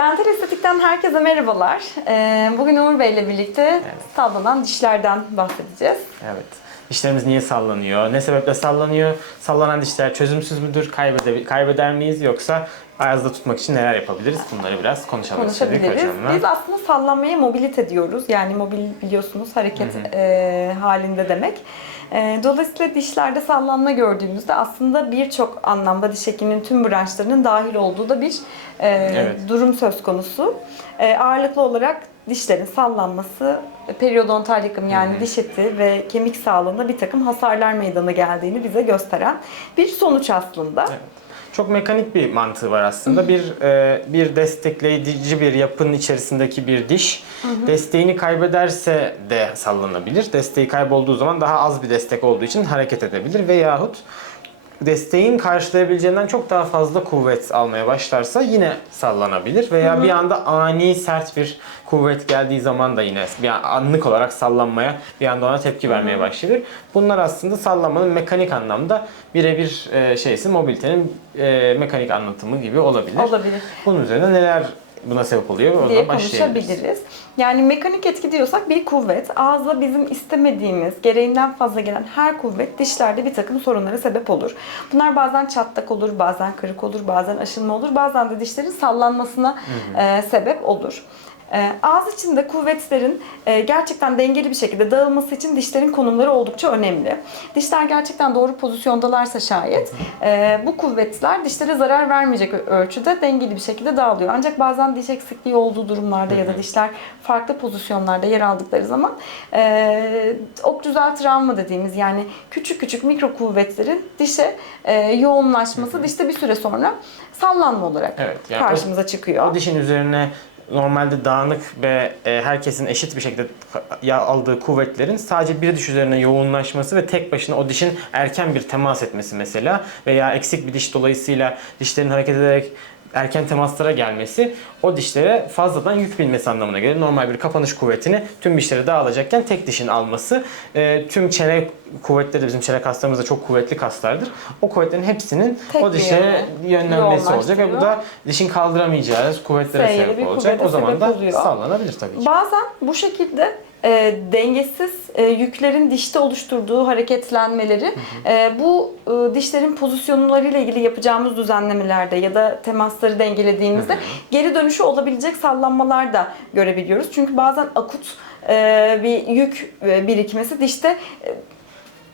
Dental Estetik'ten herkese merhabalar. Ee, Bugün Uğur Bey ile birlikte sallanan dişlerden bahsedeceğiz. Evet. Dişlerimiz niye sallanıyor? Ne sebeple sallanıyor? Sallanan dişler çözümsüz müdür? Kaybede, kaybeder miyiz? Yoksa ayazda tutmak için neler yapabiliriz? Bunları biraz konuşalım Konuşabiliriz. hocamla. Biz aslında sallanmaya mobilite diyoruz. Yani mobil biliyorsunuz hareket e, halinde demek. E, dolayısıyla dişlerde sallanma gördüğümüzde aslında birçok anlamda diş hekiminin tüm branşlarının dahil olduğu da bir e, Evet. durum söz konusu. E, ağırlıklı olarak dişlerin sallanması, periodontal yıkım yani diş eti ve kemik sağlığında bir takım hasarlar meydana geldiğini bize gösteren bir sonuç aslında. Evet. Çok mekanik bir mantığı var aslında. Bir e, bir destekleyici bir yapının içerisindeki bir diş desteğini kaybederse de sallanabilir. Desteği kaybolduğu zaman daha az bir destek olduğu için hareket edebilir veyahut desteğin karşılayabileceğinden çok daha fazla kuvvet almaya başlarsa yine sallanabilir veya bir anda ani sert bir kuvvet geldiği zaman da yine bir an- anlık olarak sallanmaya bir anda ona tepki vermeye başlayabilir. Bunlar aslında sallanmanın mekanik anlamda birebir e, şeysi mobilitenin e, mekanik anlatımı gibi olabilir. Olabilir. Bunun üzerine neler buna sebep oluyor diye oradan başlayabiliriz. konuşabiliriz. Yani mekanik etki diyorsak bir kuvvet, ağızla bizim istemediğimiz, gereğinden fazla gelen her kuvvet dişlerde bir takım sorunlara sebep olur. Bunlar bazen çatlak olur, bazen kırık olur, bazen aşınma olur, bazen de dişlerin sallanmasına e, sebep olur. E, ağız içinde kuvvetlerin e, gerçekten dengeli bir şekilde dağılması için dişlerin konumları oldukça önemli. Dişler gerçekten doğru pozisyondalarsa şayet e, bu kuvvetler dişlere zarar vermeyecek ölçüde dengeli bir şekilde dağılıyor. Ancak bazen diş eksikliği olduğu durumlarda ya da dişler farklı pozisyonlarda yer aldıkları zaman e, oklüzal travma dediğimiz yani küçük küçük mikro kuvvetlerin dişe yoğunlaşması dişte bir süre sonra sallanma olarak Evet, yani o- karşımıza çıkıyor. O dişin üzerine normalde dağınık ve e, herkesin eşit bir şekilde ya aldığı kuvvetlerin sadece bir diş üzerine yoğunlaşması ve tek başına o dişin erken bir temas etmesi mesela veya eksik bir diş dolayısıyla dişlerin hareket ederek erken temaslara gelmesi o dişlere fazladan yük binmesi anlamına gelir. Normal bir kapanış kuvvetini tüm dişlere dağılacakken tek dişin alması e, tüm çene kuvvetleri bizim çene kaslarımız da çok kuvvetli kaslardır. O kuvvetlerin hepsinin Tek o dişlere yönlenmesi olacak ve bu da dişin kaldıramayacağı kuvvetlere Seyri sebep olacak. O zaman da oluyor. sallanabilir tabii ki. Bazen bu şekilde e, dengesiz e, yüklerin dişte oluşturduğu hareketlenmeleri e, bu e, dişlerin pozisyonlarıyla ilgili yapacağımız düzenlemelerde ya da temasları dengelediğimizde geri dönüşü olabilecek sallanmalar da görebiliyoruz. Çünkü bazen akut e, bir yük e, birikmesi dişte e,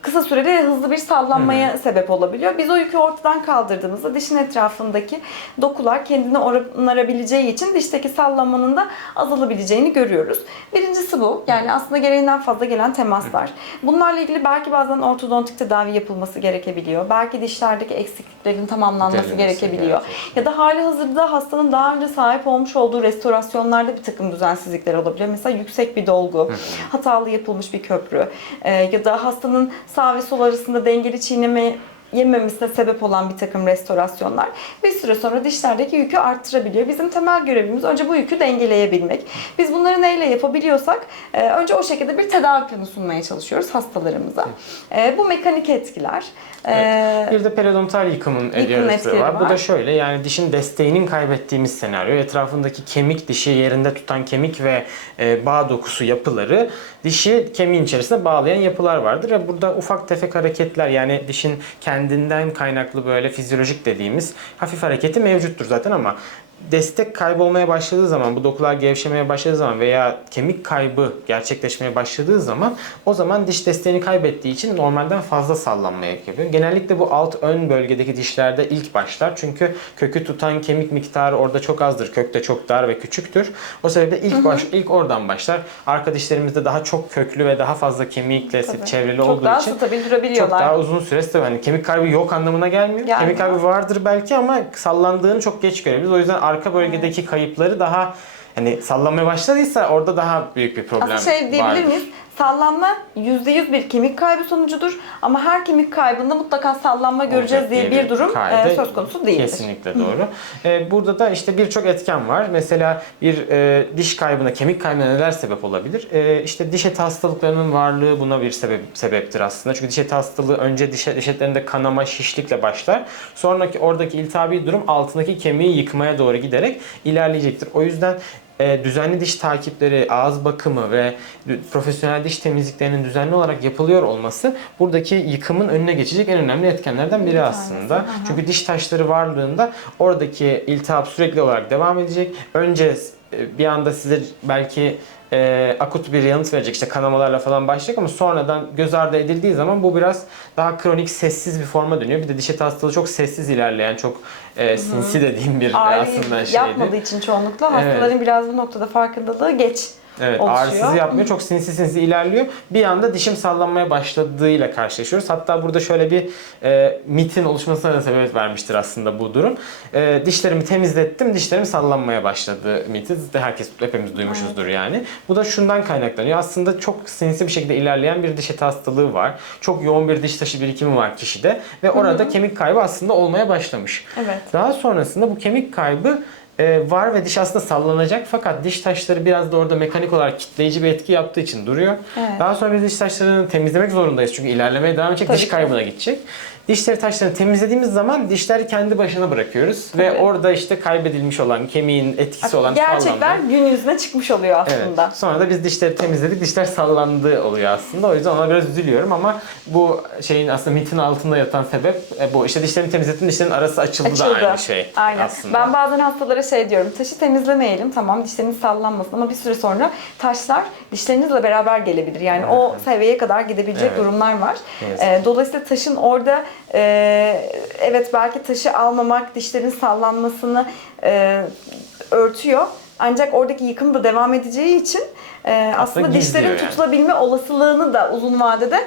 kısa süreli hızlı bir sallanmaya sebep olabiliyor. Biz o yükü ortadan kaldırdığımızda dişin etrafındaki dokular kendini onarabileceği için dişteki sallanmanın da azalabileceğini görüyoruz. Birincisi bu. Yani aslında gereğinden fazla gelen temaslar. Bunlarla ilgili belki bazen ortodontik tedavi yapılması gerekebiliyor. Belki dişlerdeki eksikliklerin tamamlanması Giderilmesi gerekebiliyor. gerekebiliyor. Ya da hali hazırda hastanın daha önce sahip olmuş olduğu restorasyonlarda bir takım düzensizlikler olabiliyor. Mesela yüksek bir dolgu, hatalı yapılmış bir köprü e, ya da hastanın sağ ve sol arasında dengeli çiğneme yememesine sebep olan bir takım restorasyonlar bir süre sonra dişlerdeki yükü arttırabiliyor. Bizim temel görevimiz önce bu yükü dengeleyebilmek. Biz bunları neyle yapabiliyorsak e, önce o şekilde bir tedavi planı sunmaya çalışıyoruz hastalarımıza. E, bu mekanik etkiler. E, Evet. Bir de periodontal yıkımın yarısı etkileri var. Bu var. da şöyle yani dişin desteğinin kaybettiğimiz senaryo. Etrafındaki kemik dişi yerinde tutan kemik ve e, bağ dokusu yapıları dişi kemiğin içerisine bağlayan yapılar vardır. Ve burada ufak tefek hareketler yani dişin kendinden kaynaklı böyle fizyolojik dediğimiz hafif hareketi mevcuttur zaten ama destek kaybolmaya başladığı zaman, bu dokular gevşemeye başladığı zaman veya kemik kaybı gerçekleşmeye başladığı zaman o zaman diş desteğini kaybettiği için normalden fazla sallanmaya yapıyor. Genellikle bu alt ön bölgedeki dişlerde ilk başlar. Çünkü kökü tutan kemik miktarı orada çok azdır. Kök de çok dar ve küçüktür. O sebeple ilk baş ilk oradan başlar. Arka dişlerimizde daha çok köklü ve daha fazla kemikle Tabii. çevrili çok olduğu daha için çok daha uzun süre tabii hani kemik kaybı yok anlamına gelmiyor. Gelmiyor. Kemik kaybı vardır belki ama sallandığını çok geç görebiliriz. O yüzden arka bölgedeki kayıpları daha hani sallanmaya başladıysa orada daha büyük bir problem Aslında şey diyebilir vardır. miyiz? Sallanma %100 bir kemik kaybı sonucudur ama her kemik kaybında mutlaka sallanma göreceğiz diye bir durum e, söz konusu değildir. Kesinlikle doğru. Ee, burada da işte birçok etken var. Mesela bir e, diş kaybına, kemik kaybına neler sebep olabilir? E, işte diş eti hastalıklarının varlığı buna bir sebep sebeptir aslında. Çünkü diş eti hastalığı önce diş, diş etlerinde kanama, şişlikle başlar. Sonraki oradaki iltihabi durum altındaki kemiği yıkmaya doğru giderek ilerleyecektir. O yüzden e, düzenli diş takipleri, ağız bakımı ve profesyonel diş temizliklerinin düzenli olarak yapılıyor olması buradaki yıkımın önüne geçecek en önemli etkenlerden biri aslında. Çünkü diş taşları varlığında oradaki iltihap sürekli olarak devam edecek. Önce bir anda size belki e, akut bir yanıt verecek işte kanamalarla falan başlayacak ama sonradan göz ardı edildiği zaman bu biraz daha kronik sessiz bir forma dönüyor. Bir de diş eti hastalığı çok sessiz ilerleyen, çok e, sinsi dediğim bir Ağrı aslında şeydi. yapmadığı için çoğunlukla hastaların biraz bu noktada farkındalığı geç Evet, oluşuyor. ağrısız yapmıyor. Çok sinsi sinsi ilerliyor. Bir anda dişim sallanmaya başladığıyla karşılaşıyoruz. Hatta burada şöyle bir e, mitin oluşmasına da sebep vermiştir aslında bu durum. E, dişlerimi temizlettim, dişlerim sallanmaya başladı miti. De herkes, hepimiz duymuşuzdur yani. Bu da şundan kaynaklanıyor. Aslında çok sinsi bir şekilde ilerleyen bir diş eti hastalığı var. Çok yoğun bir diş taşı birikimi var kişide. Ve orada kemik kaybı aslında olmaya başlamış. Evet. Daha sonrasında bu kemik kaybı e, var ve diş aslında sallanacak fakat diş taşları biraz da orada mekanik olarak kitleyici bir etki yaptığı için duruyor. Evet. Daha sonra biz diş taşlarını temizlemek zorundayız çünkü ilerlemeye devam edecek Tabii diş ki. kaybına gidecek. Dişleri taşlarını temizlediğimiz zaman dişler kendi başına bırakıyoruz ve Tabii. orada işte kaybedilmiş olan kemiğin etkisi olan Gerçekler sallanma. gün yüzüne çıkmış oluyor Evet. aslında. Sonra da biz dişleri temizledik. Dişler sallandı oluyor aslında. O yüzden ona biraz üzülüyorum ama bu şeyin aslında mitin altında yatan sebep e, bu. İşte dişlerimi temizlettim, dişlerin arası açıldı, da aynı şey Aynen. aslında. Ben bazen hastalara şey diyorum. Taşı temizlemeyelim. Tamam dişleriniz sallanmasın ama bir süre sonra taşlar dişlerinizle beraber gelebilir. Yani o seviyeye kadar gidebilecek Evet. durumlar var. Ee, dolayısıyla taşın orada e, evet belki taşı almamak dişlerin sallanmasını e, örtüyor. Ancak oradaki yıkım da devam edeceği için e, aslında gizliyor dişlerin yani. tutulabilme olasılığını da uzun vadede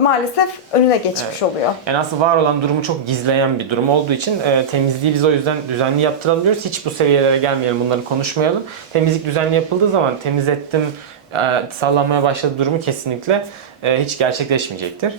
maalesef önüne geçmiş Evet. oluyor. Yani aslında var olan durumu çok gizleyen bir durum olduğu için e, temizliği biz o yüzden düzenli yaptıralım diyoruz. Hiç bu seviyelere gelmeyelim, bunları konuşmayalım. Temizlik düzenli yapıldığı zaman temizlettim, e, sallanmaya başladı durumu kesinlikle e, hiç gerçekleşmeyecektir.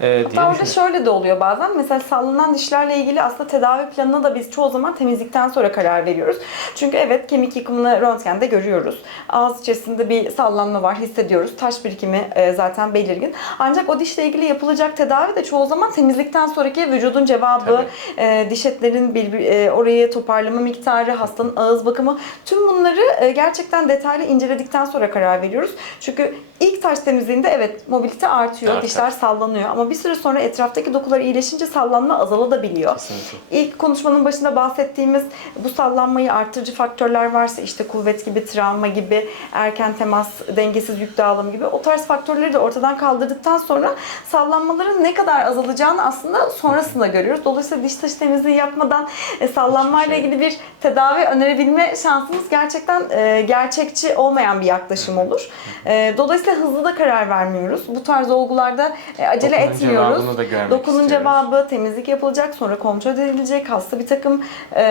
E, diye Hatta orada şöyle de oluyor bazen. Mesela sallanan dişlerle ilgili aslında tedavi planına da biz çoğu zaman temizlikten sonra karar veriyoruz. Çünkü evet kemik yıkımını röntgende görüyoruz. Ağız içerisinde bir sallanma var hissediyoruz. Taş birikimi e, zaten belirgin. Ancak o dişle ilgili yapılacak tedavi de çoğu zaman temizlikten sonraki vücudun cevabı, e, diş etlerin bir, bir- e, orayı toparlama miktarı, hastanın ağız bakımı tüm bunları e, gerçekten detaylı inceledikten sonra karar veriyoruz. Çünkü ilk taş temizliğinde evet mobilite artıyor, Artar. dişler sallanıyor ama bir süre sonra etraftaki dokular iyileşince sallanma azalabiliyor. Kesinlikle. İlk konuşmanın başında bahsettiğimiz bu sallanmayı artırıcı faktörler varsa işte kuvvet gibi, travma gibi, erken temas, dengesiz yük dağılımı gibi o tarz faktörleri de ortadan kaldırdıktan sonra sallanmaların ne kadar azalacağını aslında sonrasında görüyoruz. Dolayısıyla diş taşı temizliği yapmadan e, sallanmayla şey. ilgili bir tedavi önerebilme şansımız gerçekten e, gerçekçi olmayan bir yaklaşım olur. E, dolayısıyla hızlı da karar vermiyoruz. Bu tarz olgularda e, acele Dokunun etmiyoruz. cevabını da görmek Dokunun istiyoruz. cevabı, temizlik yapılacak, sonra kontrol edilecek, hasta bir takım e,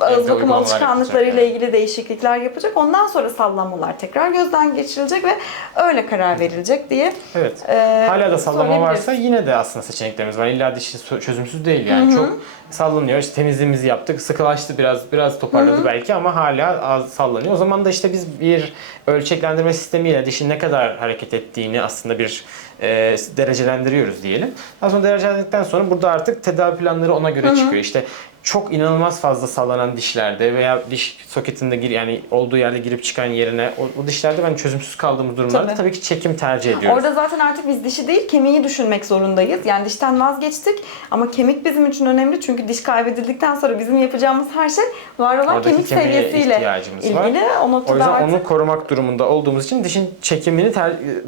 ağız bakım alışkanlıklarıyla ilgili değişiklikler yapacak. Ondan sonra sallanmalar tekrar gözden geçirilecek ve öyle karar verilecek diye Evet. e, Hala da sallama varsa yine de aslında seçeneklerimiz var. İlla dişi çözümsüz değil yani. Çok sallanıyor. İşte temizliğimizi yaptık. Sıkılaştı biraz biraz toparladı belki ama hala az sallanıyor. O zaman da işte biz bir ölçeklendirme sistemiyle dişin ne kadar hareket ettiğini aslında bir e, derecelendiriyoruz diyelim. Daha sonra dereceledikten sonra burada artık tedavi planları ona göre çıkıyor. İşte çok inanılmaz fazla sallanan dişlerde veya diş soketinde gir yani olduğu yerde girip çıkan yerine o, o dişlerde ben çözümsüz kaldığımız durumlarda Tabii. tabii ki çekim tercih ediyoruz. Orada zaten artık biz dişi değil kemiği düşünmek zorundayız. Yani dişten vazgeçtik ama kemik bizim için önemli çünkü diş kaybedildikten sonra bizim yapacağımız her şey var olan Oradaki kemik seviyesiyle ilgili. var. O O yüzden artık onu korumak durumunda olduğumuz için dişin çekimini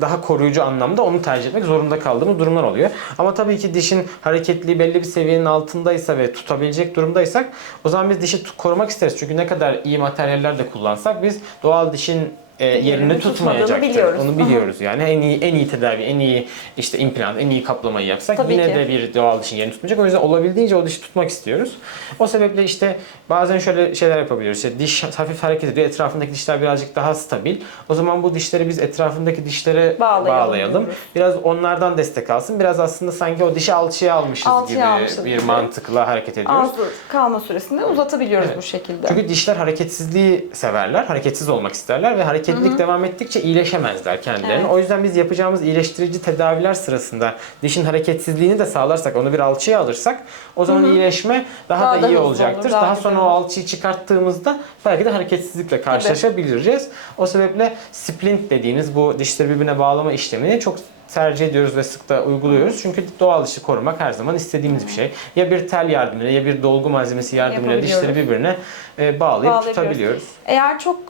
daha koruyucu anlamda onu tercih etmek zorunda kaldığımız durumlar oluyor. Ama tabii ki dişin hareketliği belli bir seviyenin altındaysa ve tutabilecek durumdaysak o zaman biz dişi korumak isteriz. Çünkü ne kadar iyi materyaller de kullansak biz doğal dişin e, yerini tutmayacaktır. biliyoruz. Onu biliyoruz yani. En iyi en iyi tedavi, en iyi işte implant, en iyi kaplamayı yapsak Tabii yine ki. de bir doğal dişin yerini tutmayacak. O yüzden olabildiğince o dişi tutmak istiyoruz. O sebeple işte bazen şöyle şeyler yapabiliyoruz. İşte diş hafif hareket ediyor. Etrafındaki dişler birazcık daha stabil. O zaman bu dişleri biz etrafındaki dişlere Bağlayalım bağlayalım. Biraz onlardan destek alsın. Biraz aslında sanki o dişi alçıya almışız Alçıya gibi almışız bir gibi. mantıkla hareket ediyoruz. Ağzı kalma süresini uzatabiliyoruz Evet. bu şekilde. Çünkü dişler hareketsizliği severler, hareketsiz olmak isterler ve hareketlilik devam ettikçe iyileşemezler kendilerini. Evet. O yüzden biz yapacağımız iyileştirici tedaviler sırasında dişin hareketsizliğini de sağlarsak, onu bir alçıya alırsak o zaman iyileşme daha, Daha da da iyi olacaktır. olur, daha daha sonra o alçıyı çıkarttığımızda belki de hareketsizlikle karşılaşabiliriz. O sebeple splint dediğiniz bu dişleri birbirine bağlama işlemini çok tercih ediyoruz ve sık da uyguluyoruz. Çünkü doğal dişi korumak her zaman istediğimiz bir şey. Ya bir tel yardımıyla ya bir dolgu malzemesi yardımıyla dişleri birbirine e, bağlayıp tutabiliyoruz. Eğer çok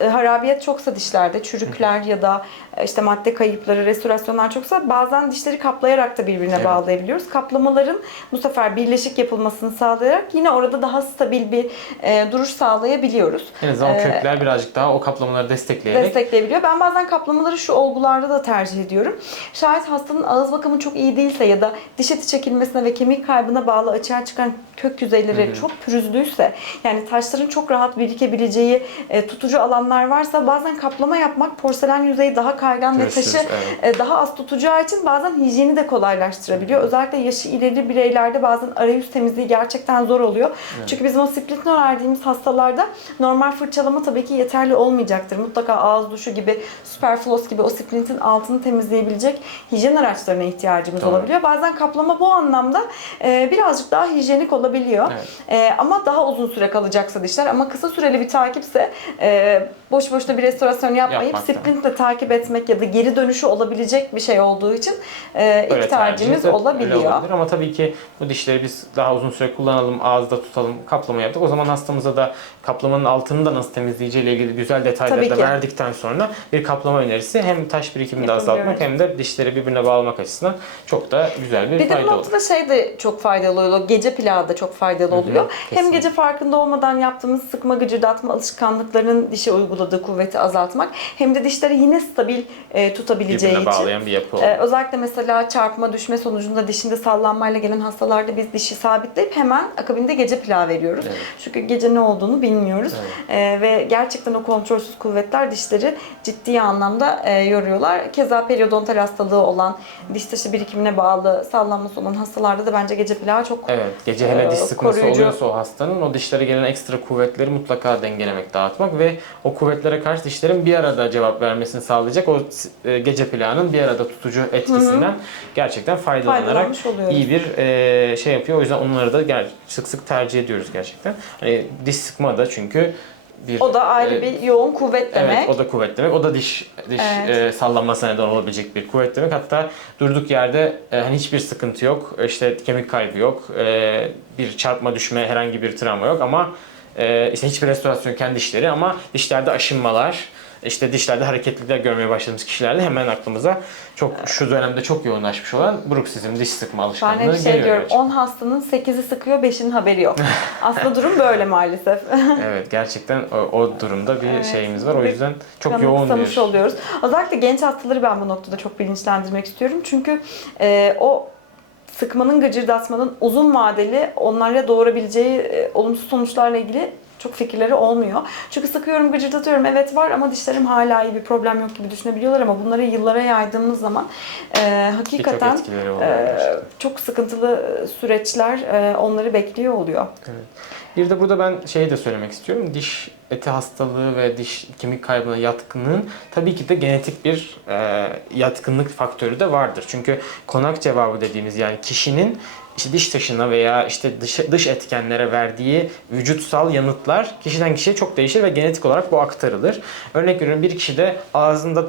e, harabiyet çoksa dişlerde, çürükler ya da e, işte madde kayıpları, restorasyonlar çoksa bazen dişleri kaplayarak da birbirine Evet. bağlayabiliyoruz. Kaplamaların bu sefer birleşik yapılmasını sağlayarak yine orada daha stabil bir e, duruş sağlayabiliyoruz. En azından Ee, kökler birazcık daha o kaplamaları destekleyerek destekleyebiliyor. Ben bazen kaplamaları şu olgularda da tercih ediyorum. Şayet hastanın ağız bakımı çok iyi değilse ya da diş eti çekilmesine ve kemik kaybına bağlı açığa çıkan kök yüzeyleri çok pürüzlüyse yani taşların çok rahat birikebileceği e, tutucu alanlar varsa bazen kaplama yapmak porselen yüzeyi daha kaygan ve taşı evet. e, daha az tutacağı için bazen hijyeni de kolaylaştırabiliyor. Özellikle yaşı ileri bireylerde bazen arayüz temizliği gerçekten zor oluyor. Çünkü bizim o splitino verdiğimiz hastalarda normal fırçalama tabii ki yeterli olmayacaktır. Mutlaka ağız duşu gibi, superfloss gibi o splintin altını temizleyebilecek hijyen araçlarına ihtiyacımız Doğru. olabiliyor. Bazen kaplama bu anlamda e, birazcık daha hijyenik olabiliyor. Evet. E, ama daha uzun süre kalacaksa dişler ama kısa süreli bir takipse e, boş boşuna bir restorasyon yapmayıp Yapmak da. splintle takip etmek ya da geri dönüşü olabilecek bir şey olduğu için e, ilk tercihimiz tercih de olabiliyor. öyle olabilir. Ama tabii ki bu dişleri biz daha uzun süre kullanalım, ağızda tutalım, kaplama yaptık. O zaman hastamıza da kaplamanın altını da nasıl temizleyeceğiyle ilgili güzel detayları Tabii da ki. verdikten sonra bir kaplama önerisi hem taş birikimini de Yapabiliyoruz. azaltmak hem de dişleri birbirine bağlamak açısından çok da güzel bir, Bir de bu fayda olur. noktada şey de çok faydalı oluyor. Gece plağı da çok faydalı oluyor. Hem kesinlikle. gece farkında olmadan yaptığımız sıkma gıcırdatma alışkanlıklarının dişe uyguladığı kuvveti azaltmak hem de dişleri yine stabil e, tutabileceği Birbirine için. bağlayan bir yapı olur. özellikle mesela çarpma düşme sonucunda dişinde sallanmayla gelen hastalarda biz dişi sabitleyip hemen akabinde gece plağı veriyoruz. Evet. Çünkü gece ne olduğunu bilmiyoruz. Ee, ve gerçekten o kontrolsüz kuvvetler dişleri ciddi anlamda e, yoruyorlar. Keza periodontal hastalığı olan, diş taşı birikimine bağlı sallanması olan hastalarda da bence gece plağı çok Evet, gece hele diş Ee, sıkması koruyucu- oluyorsa o hastanın o dişlere gelen ekstra kuvvetleri mutlaka dengelemek, dağıtmak ve o kuvvetlere karşı dişlerin bir arada cevap vermesini sağlayacak o e, gece planın bir arada tutucu etkisinden gerçekten faydalanarak iyi bir e, şey yapıyor. O yüzden onları da ger- sık sık tercih ediyoruz gerçekten. Hani diş sıkma da çünkü bir o da ayrı e, bir yoğun kuvvet demek. Evet, o da kuvvet demek. O da diş diş Evet. e, sallanmasına neden olabilecek bir kuvvet demek. Hatta durduk yerde e, hani hiçbir sıkıntı yok. İşte kemik kaybı yok. e, bir çarpma düşme, herhangi bir travma yok ama e, işte hiçbir restorasyon kendi dişleri ama dişlerde aşınmalar, işte dişlerde hareketlilikler görmeye başladığımız kişilerde hemen aklımıza çok şu dönemde çok yoğunlaşmış olan bruksizm, diş sıkma Ben alışkanlığı hep şey geliyor. diyorum, gerçekten. 10 hastanın 8'i sıkıyor, 5'inin haberi yok. Aslında durum böyle maalesef. Evet gerçekten o, o durumda bir Evet. şeyimiz var. O yüzden çok yoğun bir oluyoruz. Özellikle genç hastaları ben bu noktada çok bilinçlendirmek istiyorum. Çünkü e, o sıkmanın, gıcırdatmanın uzun vadeli onlara doğurabileceği e, olumsuz sonuçlarla ilgili çok fikirleri olmuyor. Çünkü sıkıyorum, gıcırdatıyorum evet var ama dişlerim hala iyi bir problem yok gibi düşünebiliyorlar ama bunları yıllara yaydığımız zaman e, hakikaten oluyor e, çok sıkıntılı süreçler e, onları bekliyor oluyor. Bir de burada ben şeyi de söylemek istiyorum. Diş eti hastalığı ve diş kemik kaybına yatkınlığın tabii ki de genetik bir e, yatkınlık faktörü de vardır. Çünkü konak cevabı dediğimiz yani kişinin işte diş taşına veya işte dış, dış etkenlere verdiği vücutsal yanıtlar kişiden kişiye çok değişir ve genetik olarak bu aktarılır. Örnek veriyorum bir kişide ağzında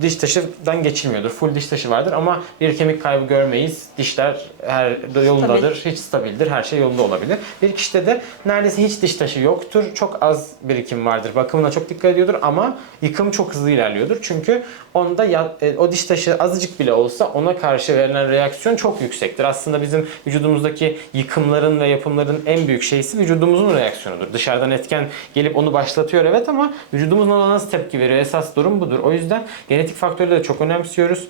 diş taşıdan geçilmiyordur. Full diş taşı vardır ama bir kemik kaybı görmeyiz. Dişler her yolundadır, hiç stabildir, her şey yolunda olabilir. Bir kişide de neredeyse hiç diş taşı yoktur. Çok az birikim vardır. Bakımına çok dikkat ediyordur ama yıkım çok hızlı ilerliyordur. Çünkü onda ya- e, o diş taşı azıcık bile olsa ona karşı verilen reaksiyon çok yüksektir. Aslında bizim vücudumuzdaki yıkımların ve yapımların en büyük şeysi vücudumuzun reaksiyonudur. Dışarıdan etken gelip onu başlatıyor evet ama vücudumuz ona nasıl tepki veriyor? Esas durum budur. O yüzden genetik faktörleri de çok önemsiyoruz.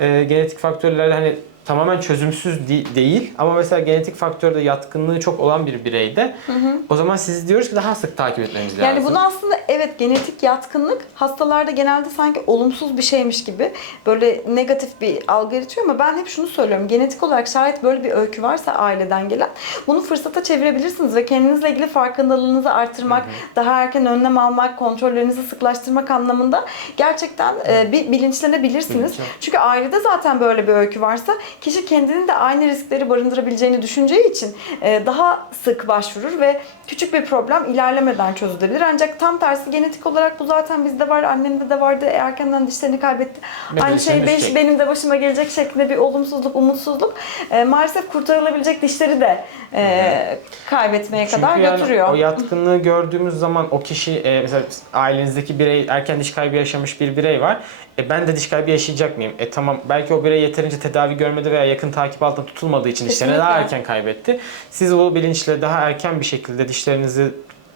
Ee, genetik faktörler hani tamamen çözümsüz de- değil ama mesela genetik faktörde yatkınlığı çok olan bir bireyde o zaman siz diyoruz ki daha sık takip etmemiz lazım. Yani bunu aslında evet genetik yatkınlık hastalarda genelde sanki olumsuz bir şeymiş gibi böyle negatif bir algı yaratıyor ama ben hep şunu söylüyorum. Genetik olarak şayet böyle bir öykü varsa aileden gelen bunu fırsata çevirebilirsiniz ve kendinizle ilgili farkındalığınızı artırmak, daha erken önlem almak, kontrollerinizi sıklaştırmak anlamında gerçekten e, bir bilinçlenebilirsiniz. Bilinç, evet. Çünkü ailede zaten böyle bir öykü varsa kişi kendinin de aynı riskleri barındırabileceğini düşüneceği için e, daha sık başvurur ve küçük bir problem ilerlemeden çözülebilir. Ancak tam tersi genetik olarak bu zaten bizde var, annemde de vardı, erkenden dişlerini kaybetti. Benim aynı şey beş- benim de başıma gelecek şeklinde bir olumsuzluk, umutsuzluk e, maalesef kurtarılabilecek dişleri de e, kaybetmeye Çünkü kadar yani götürüyor. o yatkınlığı gördüğümüz zaman o kişi e, mesela ailenizdeki birey erken diş kaybı yaşamış bir birey var. E ben de diş kaybı yaşayacak mıyım? E tamam belki o birey yeterince tedavi görmedi veya yakın takip altında tutulmadığı için dişlerini daha erken kaybetti. Siz o bilinçle daha erken bir şekilde dişlerinizi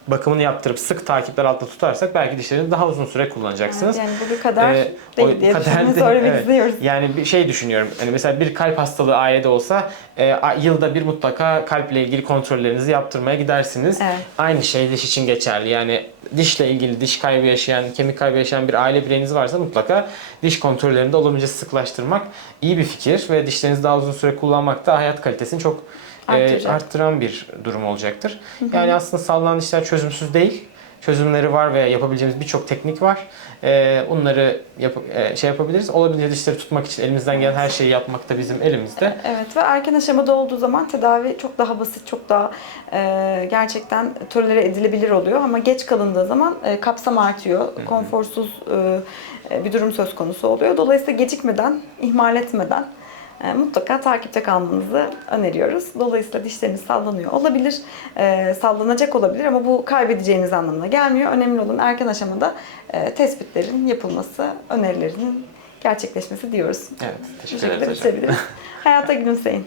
bakımını yaptırıp sık takipler altında tutarsak belki dişlerinizi daha uzun süre kullanacaksınız. yani bu bir kader Ee, değil diye kader de- söylemek evet. istiyoruz. Yani bir şey düşünüyorum. Hani mesela bir kalp hastalığı ailede olsa e, yılda bir mutlaka kalple ilgili kontrollerinizi yaptırmaya gidersiniz. Evet. Aynı şey diş için geçerli. Yani dişle ilgili diş kaybı yaşayan, kemik kaybı yaşayan bir aile bireyiniz varsa mutlaka diş kontrollerini de olabildiğince sıklaştırmak iyi bir fikir ve dişlerinizi daha uzun süre kullanmak da hayat kalitesini çok e, arttıran bir durum olacaktır. Yani aslında sallanan dişler çözümsüz değil. Çözümleri var ve yapabileceğimiz birçok teknik var. Ee, onları yap- e, şey yapabiliriz. Olabildiğince dişleri tutmak için elimizden gelen her şeyi yapmak da bizim elimizde. Evet ve erken aşamada olduğu zaman tedavi çok daha basit, çok daha e, gerçekten tolere edilebilir oluyor. Ama geç kalındığı zaman e, kapsam artıyor, konforsuz e, bir durum söz konusu oluyor. Dolayısıyla gecikmeden, ihmal etmeden e, mutlaka takipte kalmanızı öneriyoruz. Dolayısıyla dişleriniz sallanıyor olabilir, e, sallanacak olabilir ama bu kaybedeceğiniz anlamına gelmiyor. Önemli olan erken aşamada e, tespitlerin yapılması, önerilerinin gerçekleşmesi diyoruz. Evet, teşekkür ederiz hocam. Hayata gülümseyin.